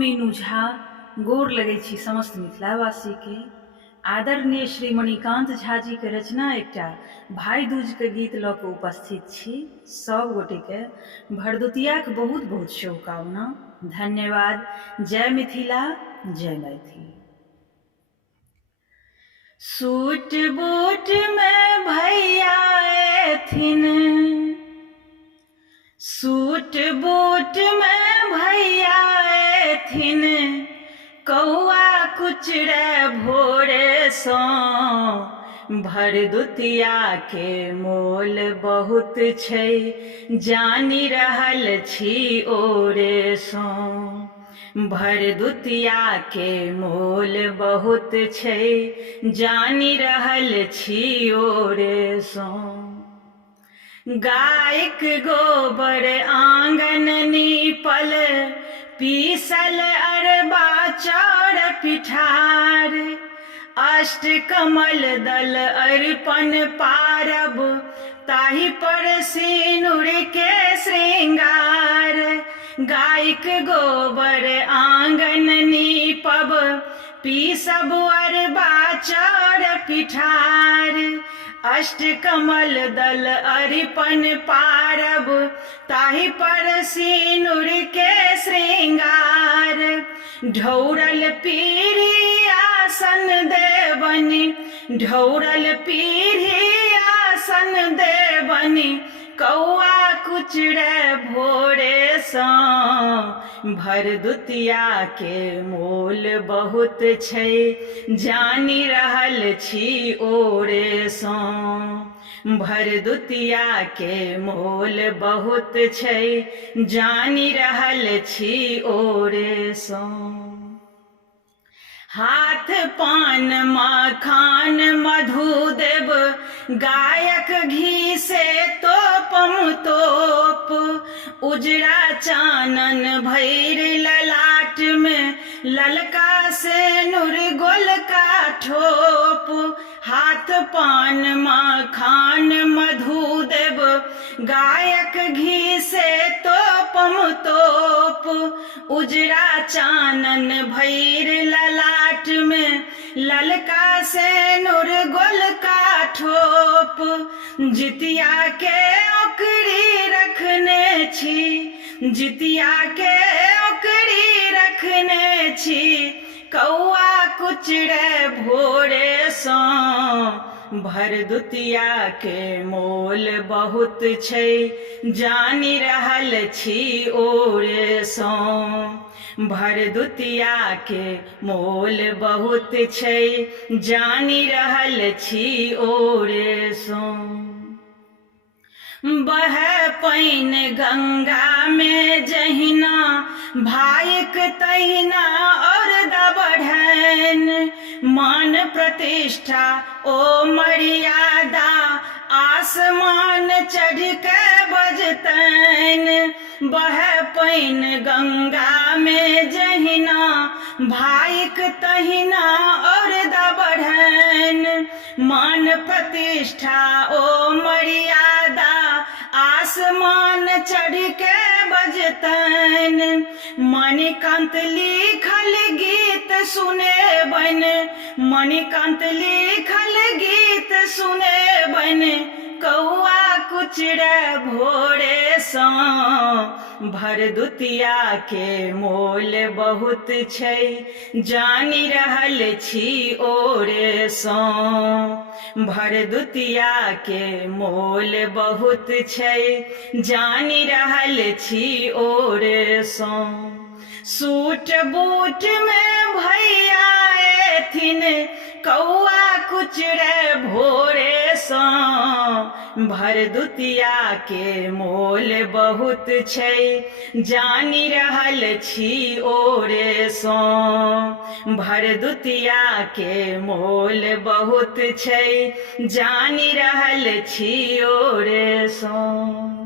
मीनू झा गोर लगै छी समस्त मिथिलावासी के। आदरणीय श्री मणिकांत झा जी के रचना एकटा भाई दूज के गीत लऽ कऽ उपस्थित छी। सब गोटे के भरदुतिया के बहुत बहुत शुभकामना। धन्यवाद। जय मिथिला, जय मैथिली। सूट बूट में भैया एथिन, सूट बूट में भैया एथिन, कौआ कुचरे भोरे सो। भरदुतिया के मोल बहुत छै, जानि रहल छी ओरे सो। भरदुतिया के मोल बहुत छै, जानि रहल छी ओरे सो। गायक गोबर आंगन नीपल, पीसल अरबा चाउर पिठार। अष्ट कमल दल अर्पण पारब, ताहि पर सिनुर के श्रृंगार। गायक गोबर आंगन नीपब, पीसब अरबा चाउर पिठार। अष्ट कमल दल अर्पण पारब, ताहि पर सिनुर के श्रृंगार। ढौरल पीढ़ी आसन देवनि, ढौरल पीढ़ी आसन देवनि, कौआ कुचरे भोरे सो। भरदुतिया के मोल बहुत छै, जानि रहल छी ओरे सो। भरदुतिया के मोल बहुत छै, जानि रहल छी ओरे सो। हाथ पान मखान मधु देब, गायक घी से तोपम तोप। उजरा चानन भैर ललाट में, ललका से नूर गोलका ठोप। हाथ पान मखान मधु देब, गायक घी से तोपम तोप। उजरा चानन भैर ललाट में, ललका से नूर गोलका ठोप। जितिया के ओकरी रखने छी, जितिया के ओकरी रखने छी, कौआ कुचरे भोरे सो। भरदुतिया के मोल बहुत छै, जानि रहल छी ओरे सो। भरदुतिया के मोल बहुत छै, जानि रहल छी ओरे सो। बहे पैन गंगा में जहिना, भाइक तहिना और बढ़ैन। मान प्रतिष्ठा ओ मर्यादा, आसमान चढ़ के बजतैन। बहे पैन गंगा में जहिना, भाइक तहिना और बढ़ैन। मान प्रतिष्ठा ओ मर्यादा, आसमान चढ़ के बजतैन। मणिकांत लिखल गीत सुने बन, मणिकांत लिखल गीत सुने बन, कौआ कुचरे भोरे सो। भरदुतिया के मोल बहुत छै, जानि रहल छी ओरे सो। भरदुतिया के मोल बहुत छै, जानि रहल छी ओरे सो। सूट बूट में भैया एथिन, कौआ कुचरे भोरे सो। भरदुतिया के मोल बहुत छै, जानि रहल छी ओरे सो। भरदुतिया के मोल बहुत छै, जानि रहल छी ओरे सो।